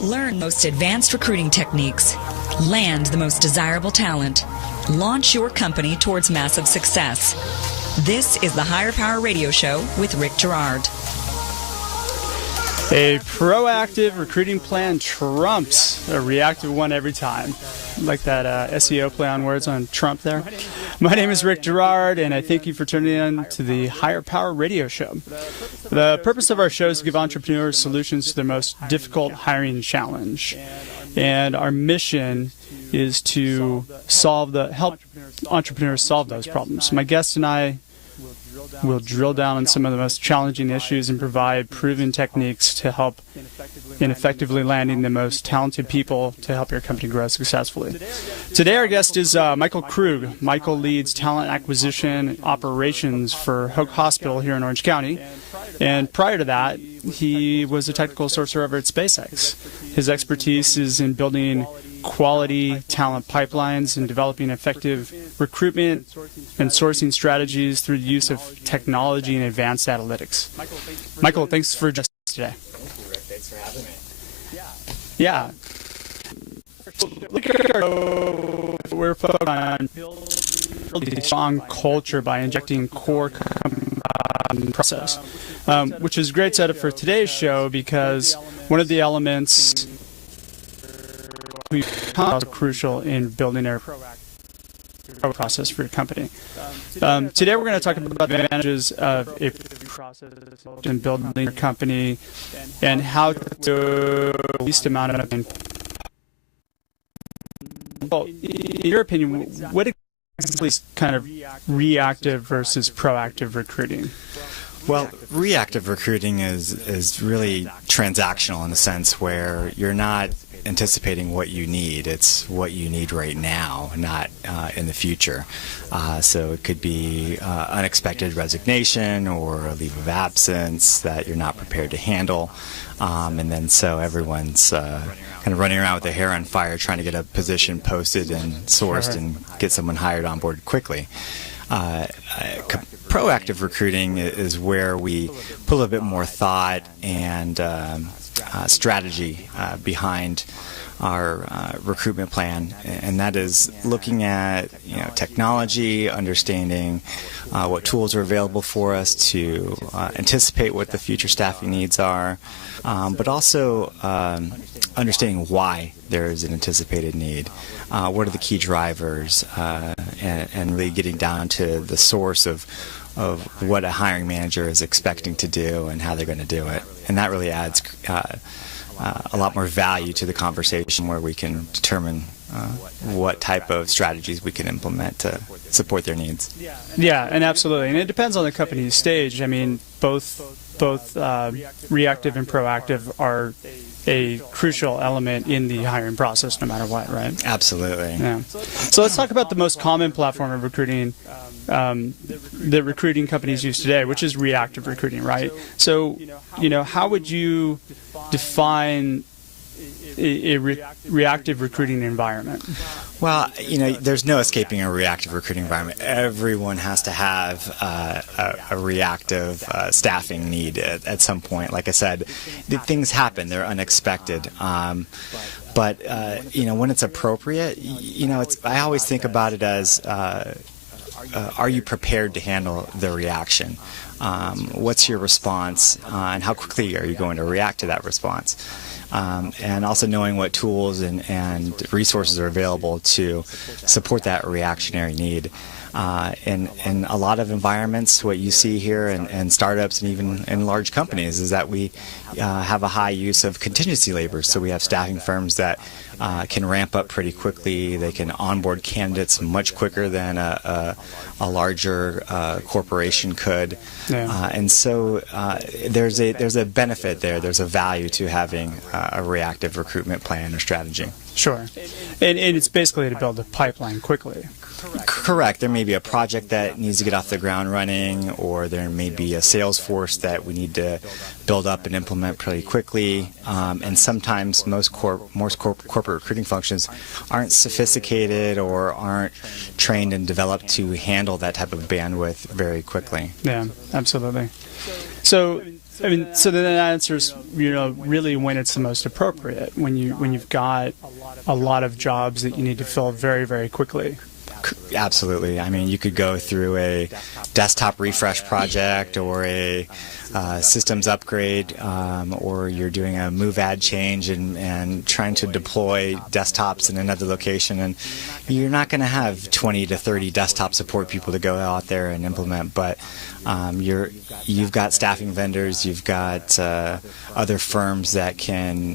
Learn most advanced recruiting techniques. Land the most desirable talent. Launch your company towards massive success. This is the Higher Power Radio Show with Rick Girard. A proactive recruiting plan trumps a reactive one every time. Like that SEO play on words on Trump there. My name is Rick Girard, and I thank you for tuning in to the Higher Power Radio Show. The purpose of our show is to give entrepreneurs solutions to their most difficult hiring challenge. And our mission is to help entrepreneurs solve those problems. My guest and I will drill down on some of the most challenging issues and provide proven techniques to help in effectively landing the most talented people to help your company grow successfully. Today our guest is Michael Krug. Michael leads talent acquisition operations for Hoag Hospital here in Orange County. And prior to that, he was a technical sourcer over at SpaceX. His expertise is in building quality talent pipelines and developing effective recruitment and sourcing strategies through the use of technology and advanced analytics. Michael, thanks for joining us today. Thanks for having me. Yeah. We're focused on building a strong culture by injecting core process, which is a great setup for today's show because one of the elements is crucial in building a process for your company. Today we're going to talk about the advantages of a process in building your company and how to least amount of. Well, in your opinion, what exactly is kind of reactive versus proactive recruiting? Well, reactive recruiting is really transactional in the sense where you're not anticipating what you need. It's what you need right now, not in the future. So it could be unexpected resignation or a leave of absence that you're not prepared to handle. And then so everyone's kind of running around with their hair on fire trying to get a position posted and sourced and get someone hired on board quickly. Proactive recruiting is where we put a little bit more thought and strategy behind our recruitment plan, and that is looking at technology, understanding what tools are available for us to anticipate what the future staffing needs are, but also understanding why there is an anticipated need. What are the key drivers, and really getting down to the source of what a hiring manager is expecting to do and how they're going to do it. And that really adds a lot more value to the conversation where we can determine what type of strategies we can implement to support their needs. Yeah, and absolutely. And it depends on the company's stage. I mean, both reactive and proactive are a crucial element in the hiring process no matter what, right? Absolutely. Yeah. So let's talk about the most common platform of recruiting that recruiting companies use today, which is reactive recruiting, right? So, how would you define a reactive recruiting environment? Well, there's no escaping a reactive recruiting environment. Everyone has to have a reactive staffing need at some point. Like I said, things happen; they're unexpected. But when it's appropriate, I always think about it as, are you prepared to handle the reaction? What's your response, and how quickly are you going to react to that response? And also knowing what tools and resources are available to support that reactionary need. In a lot of environments, what you see here in startups and even in large companies is that we have a high use of contingency labor. So we have staffing firms that can ramp up pretty quickly. They can onboard candidates much quicker than a larger corporation could. Yeah. And so there's a benefit there. There's a value to having a reactive recruitment plan or strategy. Sure. And it's basically to build a pipeline quickly. Correct. There may be a project that needs to get off the ground running, or there may be a sales force that we need to build up and implement pretty quickly. And sometimes most corporate recruiting functions aren't sophisticated or aren't trained and developed to handle that type of bandwidth very quickly. Yeah, absolutely. So, I mean, so then the answer is, really when it's the most appropriate, when you've got a lot of jobs that you need to fill very, very quickly. Absolutely. I mean, you could go through a desktop refresh project or a systems upgrade, or you're doing a move ad change and trying to deploy desktops in another location, and you're not going to have 20 to 30 desktop support people to go out there and implement, but you've got staffing vendors, you've got other firms that can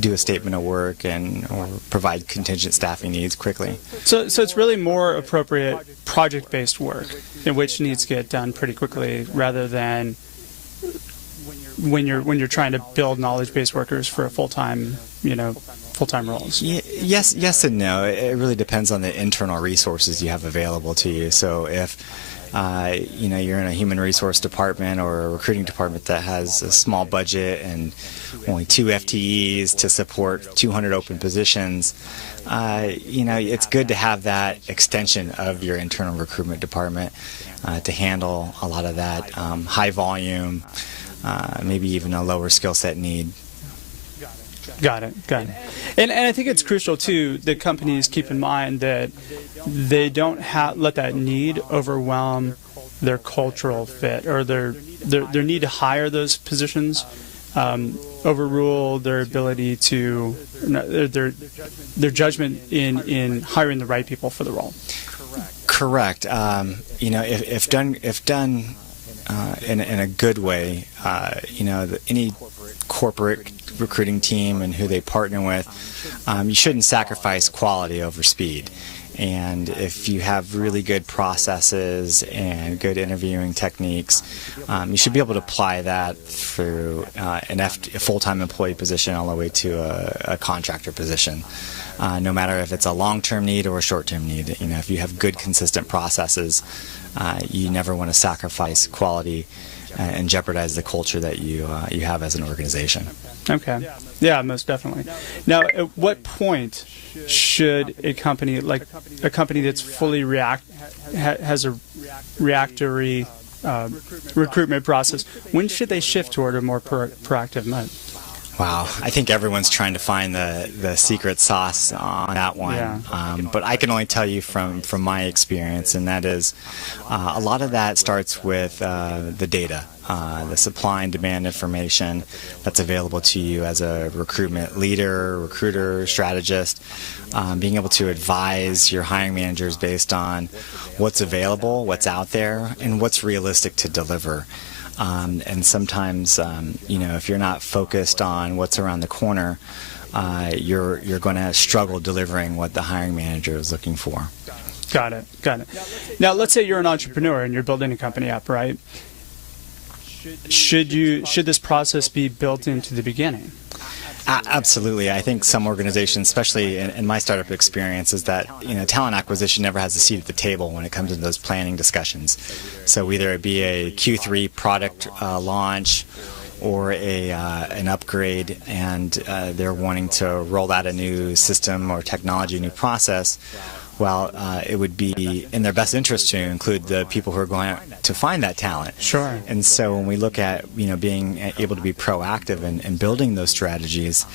do a statement of work or provide contingent staffing needs quickly. So it's really more appropriate project-based work in which needs to get done pretty quickly, rather than when you're trying to build knowledge-based workers for a full-time roles. Yes and no. It really depends on the internal resources you have available to you. So if you're in a human resource department or a recruiting department that has a small budget and only 2 FTEs to support 200 open positions, it's good to have that extension of your internal recruitment department to handle a lot of that high volume, maybe even a lower skill set need. Got it. And I think it's crucial, too, that companies keep in mind that they don't let that need overwhelm their cultural fit or their need to hire those positions, overrule their ability to, their judgment in hiring the right people for the role. Correct. If done in a good way, any corporate recruiting team and who they partner with, you shouldn't sacrifice quality over speed. And if you have really good processes and good interviewing techniques, you should be able to apply that through a full-time employee position all the way to a contractor position. No matter if it's a long-term need or a short-term need, if you have good, consistent processes, you never want to sacrifice quality and jeopardize the culture that you have as an organization. Okay. Yeah, most definitely. Now, at what point should a company that's fully has a reactory recruitment process, when should they shift toward a more proactive mode? Wow, I think everyone's trying to find the secret sauce on that one. Yeah. But I can only tell you from my experience, and that is a lot of that starts with the data, the supply and demand information that's available to you as a recruitment leader, recruiter, strategist, being able to advise your hiring managers based on what's available, what's out there, and what's realistic to deliver. And sometimes, if you're not focused on what's around the corner, you're going to struggle delivering what the hiring manager is looking for. Got it. Now, let's say you're an entrepreneur and you're building a company up, right? Should this process be built into the beginning? Absolutely. I think some organizations, especially in my startup experience, is that talent acquisition never has a seat at the table when it comes to those planning discussions. So either it be a Q3 product launch or an upgrade, and they're wanting to roll out a new system or technology, a new process. Well, it would be in their best interest to include the people who are going to find that talent. Sure. And so when we look at being able to be proactive and building those strategies,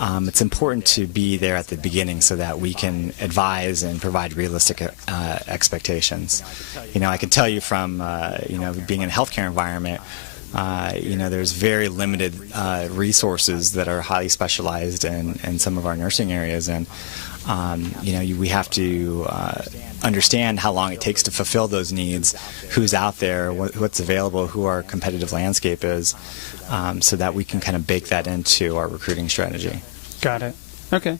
it's important to be there at the beginning so that we can advise and provide realistic expectations. I can tell you from being in a healthcare environment, there's very limited resources that are highly specialized in some of our nursing areas, and we have to understand how long it takes to fulfill those needs, who's out there, what's available, who our competitive landscape is, so that we can kind of bake that into our recruiting strategy. Got it. Okay.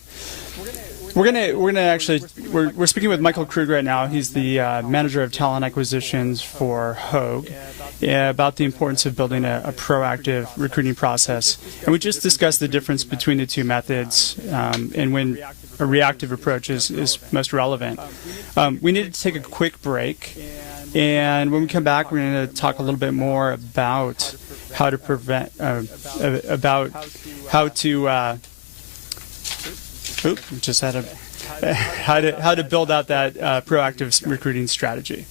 We're speaking with Michael Krug right now. He's the manager of talent acquisitions for Hoag, about the importance of building a proactive recruiting process. And we just discussed the difference between the two methods, and when a reactive approach is most relevant. We need to take a quick break, and when we come back, we're going to talk a little bit more about how to how to build out that proactive recruiting strategy.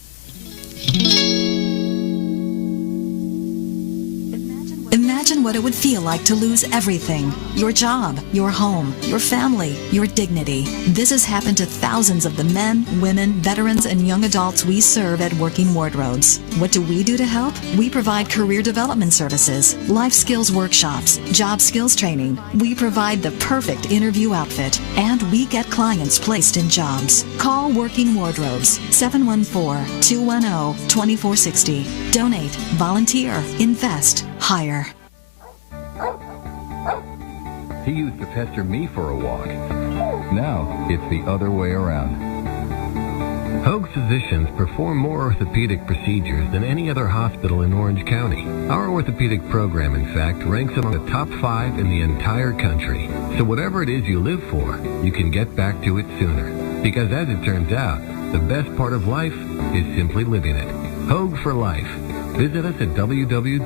Imagine what it would feel like to lose everything. Your job, your home, your family, your dignity. This has happened to thousands of the men, women, veterans, and young adults we serve at Working Wardrobes. What do we do to help? We provide career development services, life skills workshops, job skills training. We provide the perfect interview outfit, and we get clients placed in jobs. Call Working Wardrobes, 714-210-2460. Donate, volunteer, invest, hire. He used to pester me for a walk. Now it's the other way around. Hoag physicians perform more orthopedic procedures than any other hospital in Orange County. Our orthopedic program, in fact, ranks among the top 5 in the entire country. So whatever it is you live for, you can get back to it sooner. Because as it turns out, the best part of life is simply living it. Hoag for life. Visit us at www.hoag.org.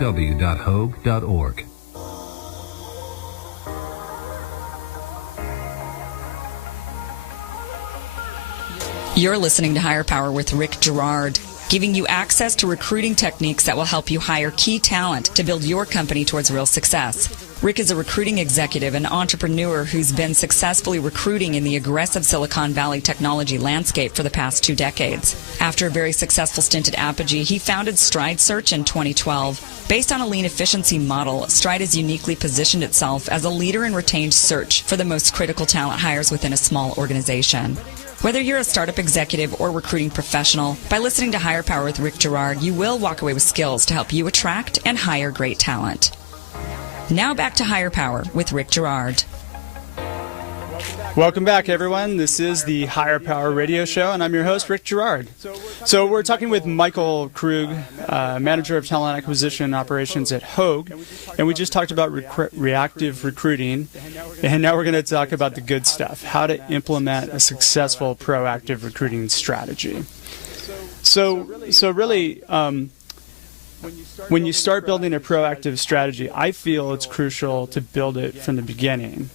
You're listening to Higher Power with Rick Girard, giving you access to recruiting techniques that will help you hire key talent to build your company towards real success. Rick is a recruiting executive and entrepreneur who's been successfully recruiting in the aggressive Silicon Valley technology landscape for the past 2 decades. After a very successful stint at Apogee, he founded Stride Search in 2012. Based on a lean efficiency model, Stride has uniquely positioned itself as a leader in retained search for the most critical talent hires within a small organization. Whether you're a startup executive or recruiting professional, by listening to Higher Power with Rick Girard, you will walk away with skills to help you attract and hire great talent. Now back to Higher Power with Rick Girard. Welcome back, everyone. This is the Higher Power Radio Show, and I'm your host, Rick Girard. So we're talking with Michael Krug, Manager of Talent Acquisition Operations at Hoag, and we just talked about reactive recruiting, and now we're going to talk about the good stuff, how to implement a successful proactive recruiting strategy. So really, when you start building a proactive strategy, I feel it's crucial to build it from the beginning.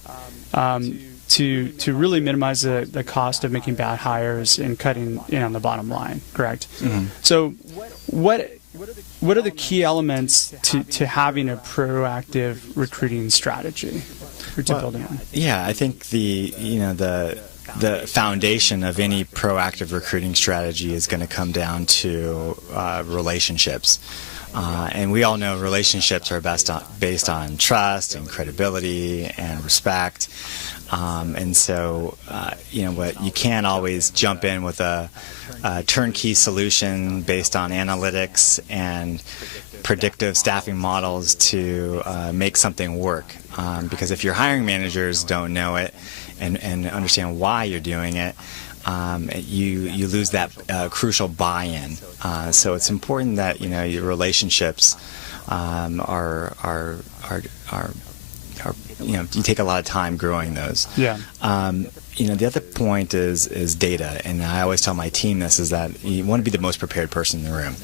To really minimize the cost of making bad hires and cutting in on the bottom line, correct? Mm-hmm. So what are the key elements to having a proactive recruiting strategy or to building one? Yeah, I think the foundation of any proactive recruiting strategy is going to come down to relationships. And we all know relationships are based on trust and credibility and respect. And so, but you can't always jump in with a turnkey solution based on analytics and predictive staffing models to make something work. Because if your hiring managers don't know it and understand why you're doing it, you lose that crucial buy-in. So it's important that your relationships you take a lot of time growing those. Yeah. The other point is data, and I always tell my team this, is that you want to be the most prepared person in the room.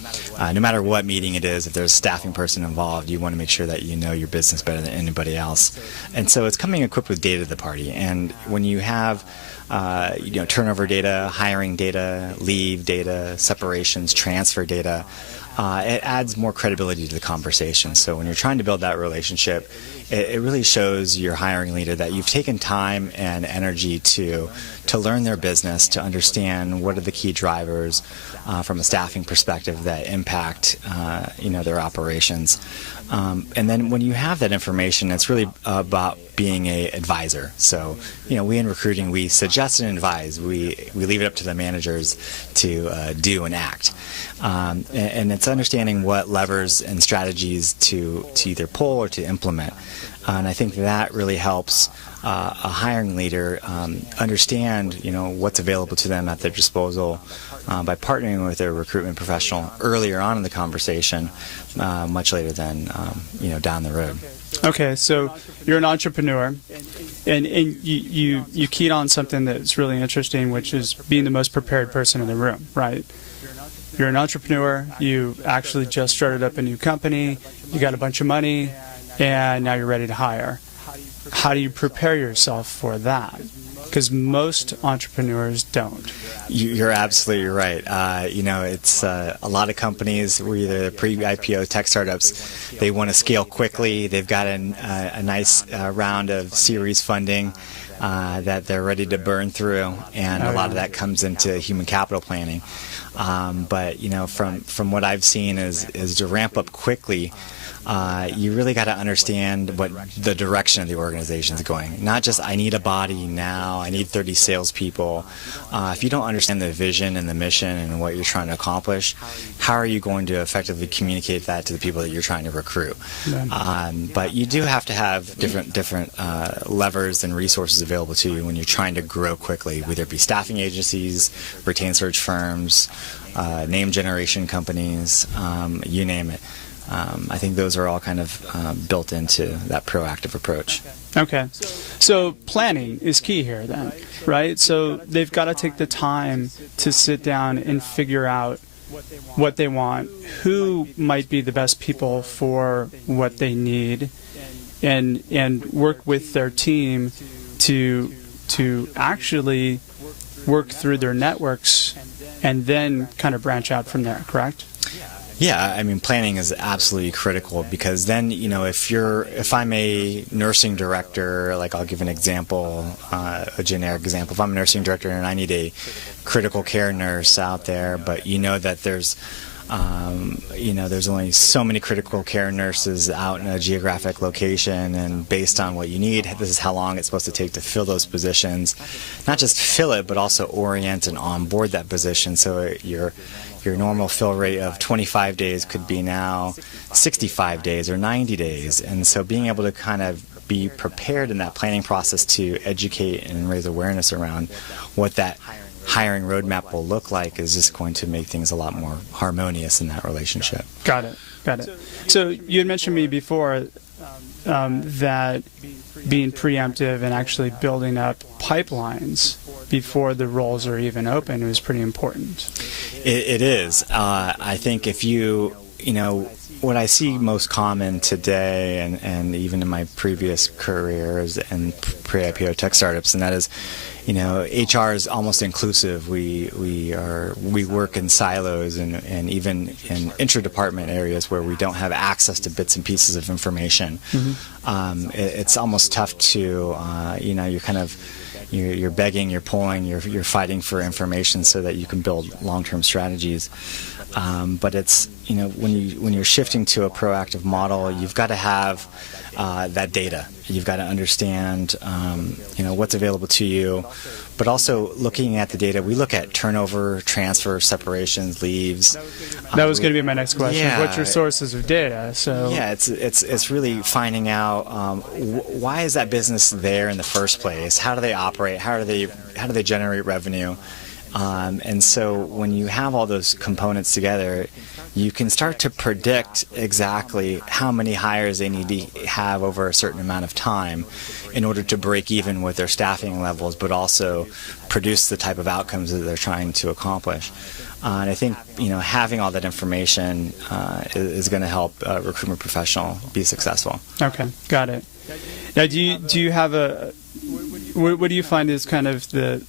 No matter what meeting it is, if there's a staffing person involved, you want to make sure that you know your business better than anybody else. And so it's coming equipped with data to the party. And when you have turnover data, hiring data, leave data, separations, transfer data, it adds more credibility to the conversation. So when you're trying to build that relationship, it really shows your hiring leader that you've taken time and energy to learn their business, to understand what are the key drivers from a staffing perspective that impact their operations. And then when you have that information, it's really about being an advisor. So, we in recruiting, we suggest and advise. We leave it up to the managers to do and act. And it's understanding what levers and strategies to either pull or to implement. And I think that really helps a hiring leader understand, what's available to them at their disposal by partnering with their recruitment professional earlier on in the conversation, much later than down the road. Okay, so you're an entrepreneur, and you keyed on something that's really interesting, which is being the most prepared person in the room, right? You're an entrepreneur, you actually just started up a new company, you got a bunch of money, and now you're ready to hire. How do you prepare yourself for that? because most entrepreneurs don't. You're absolutely right. It's a lot of companies, we're either pre-IPO tech startups, they want to scale quickly. They've got a nice round of series funding that they're ready to burn through, and a lot of that comes into human capital planning. But from what I've seen is to ramp up quickly, you really got to understand what the direction of the organization is going. Not just, I need a body now, I need 30 salespeople. If you don't understand the vision and the mission and what you're trying to accomplish, how are you going to effectively communicate that to the people that you're trying to recruit? But you do have to have different levers and resources available to you when you're trying to grow quickly, whether it be staffing agencies, retained search firms, name generation companies, you name it. I think those are all kind of built into that proactive approach. Okay. So planning is key here then, right? So they've got to take the time to sit down and figure out what they want, who might be the best people for what they need, and work with their team to actually work through their networks and then kind of branch out from there, correct? Yeah, I mean, planning is absolutely critical, because then, if I'm a nursing director, like I'll give an example, a generic example. If I'm a nursing director and I need a critical care nurse out there, but that there's only so many critical care nurses out in a geographic location, and based on what you need, this is how long it's supposed to take to fill those positions. Not just fill it, but also orient and onboard that position, so your normal fill rate of 25 days could be now 65 days or 90 days. And so being able to kind of be prepared in that planning process to educate and raise awareness around what that hiring roadmap will look like is just going to make things a lot more harmonious in that relationship. Got it. So you had mentioned to me before that being preemptive and actually building up pipelines before the roles are even open was pretty important. It is. I think if what I see most common today, and even in my previous careers and pre-IPO tech startups, and that is, HR is almost inclusive. We work in silos and even in intra-department areas where we don't have access to bits and pieces of information. Mm-hmm. It's almost tough to, you're begging, you're pulling, you're fighting for information so that you can build long-term strategies. But it's, when you're shifting to a proactive model, you've got to have that data. You've got to understand, what's available to you. But also looking at the data, we look at turnover, transfer, separations, leaves. That was going to be my next question. Yeah. What's your sources of data? So yeah, it's really finding out why is that business there in the first place? How do they operate? How do they generate revenue? And so when you have all those components together, you can start to predict exactly how many hires they need to have over a certain amount of time in order to break even with their staffing levels, but also produce the type of outcomes that they're trying to accomplish. And I think having all that information is going to help a recruitment professional be successful. Okay, got it. Now, do you have what do you find is kind of the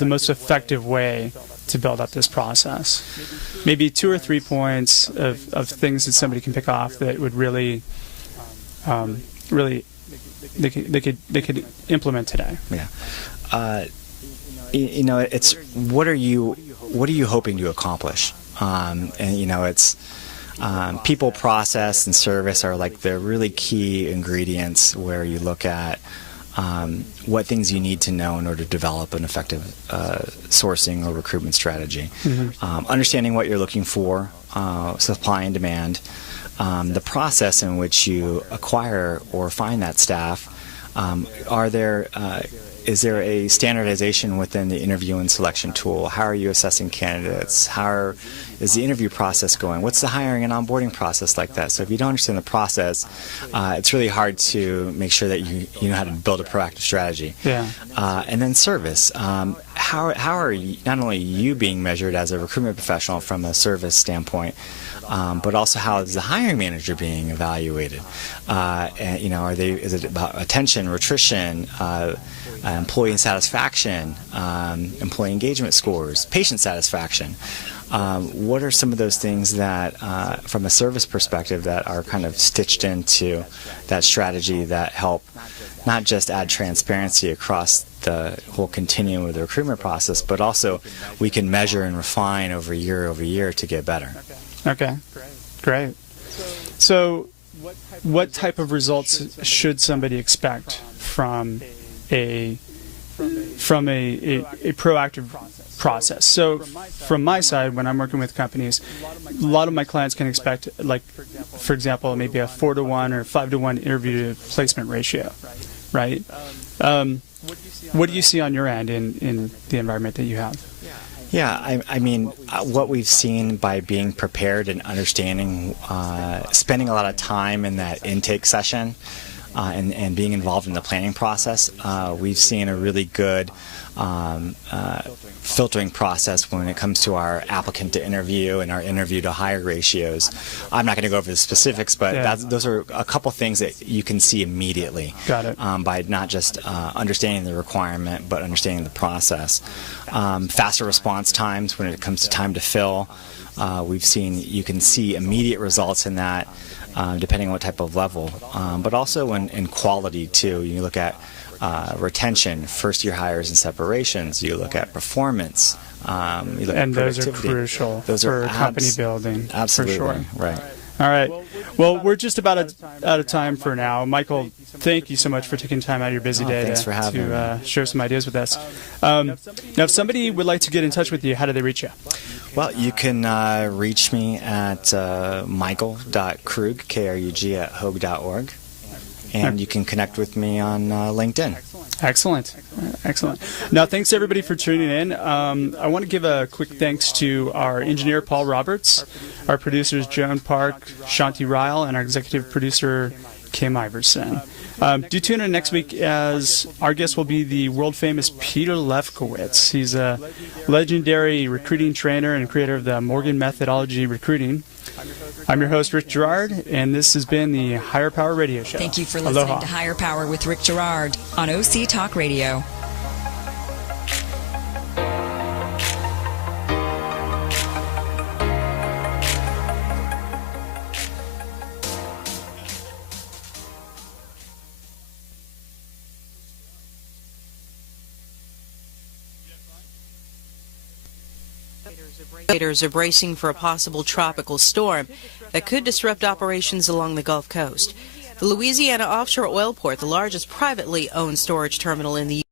most effective way to build up this process? Maybe 2 or 3 points of things that somebody can pick off that would really they could implement today. Yeah. It's what are you hoping to accomplish? It's people, process, and service are like the really key ingredients where you look at what things you need to know in order to develop an effective sourcing or recruitment strategy. Mm-hmm. Understanding what you're looking for, supply and demand, the process in which you acquire or find that staff. Is there a standardization within the interview and selection tool? How are you assessing candidates? How is the interview process going? What's the hiring and onboarding process like that? So if you don't understand the process, it's really hard to make sure that you know how to build a proactive strategy. Yeah. And then service. How are you, not only you being measured as a recruitment professional from a service standpoint, but also how is the hiring manager being evaluated? And, is it about attention, attrition, employee satisfaction, employee engagement scores, patient satisfaction? What are some of those things that, from a service perspective, that are kind of stitched into that strategy that help not just add transparency across the whole continuum of the recruitment process, but also we can measure and refine over year to get better. Okay, great. So what type of results should somebody expect from a proactive process? So from my side, when I'm working with companies, a lot of my clients can expect, like, for example, maybe a 4-to-1 or 5-to-1 interview to placement ratio, right? What do you see on your end in the environment that you have? Yeah, I mean, what we've seen by being prepared and understanding, spending a lot of time in that intake session and being involved in the planning process, we've seen a really good filtering process when it comes to our applicant to interview and our interview to hire ratios. I'm not going to go over the specifics, but those are a couple things that you can see immediately. Got it. By not just understanding the requirement, but understanding the process. Faster response times when it comes to time to fill. We've seen, you can see immediate results in that, depending on what type of level, but also in quality too. You look at retention, first-year hires and separations. You look at performance. You look and at those are productivity. crucial for company building. Absolutely, for sure. Right. All right. Well, we're just about out of time for now. Michael, thank you so much for taking time out of your busy day to share some ideas with us. Now, if somebody would like to get in touch with you, how do they reach you? Well, you can reach me at michael.krug, Krug, at hoag.org. And you can connect with me on LinkedIn. Excellent. Excellent. Now, thanks everybody for tuning in. I want to give a quick thanks to our engineer, Paul Roberts, our producers, Joan Park, Shanti Ryle, and our executive producer, Kim Iverson. Do tune in next week, as our guest will be the world-famous Peter Lefkowitz. He's a legendary recruiting trainer and creator of the Morgan Methodology Recruiting. I'm your host, Rick Gerard, and this has been the Higher Power Radio Show. Thank you for listening Aloha. to Higher Power with Rick Gerard on OC Talk Radio. Regulators are bracing for a possible tropical storm that could disrupt operations along the Gulf Coast. The Louisiana offshore oil port, the largest privately owned storage terminal in the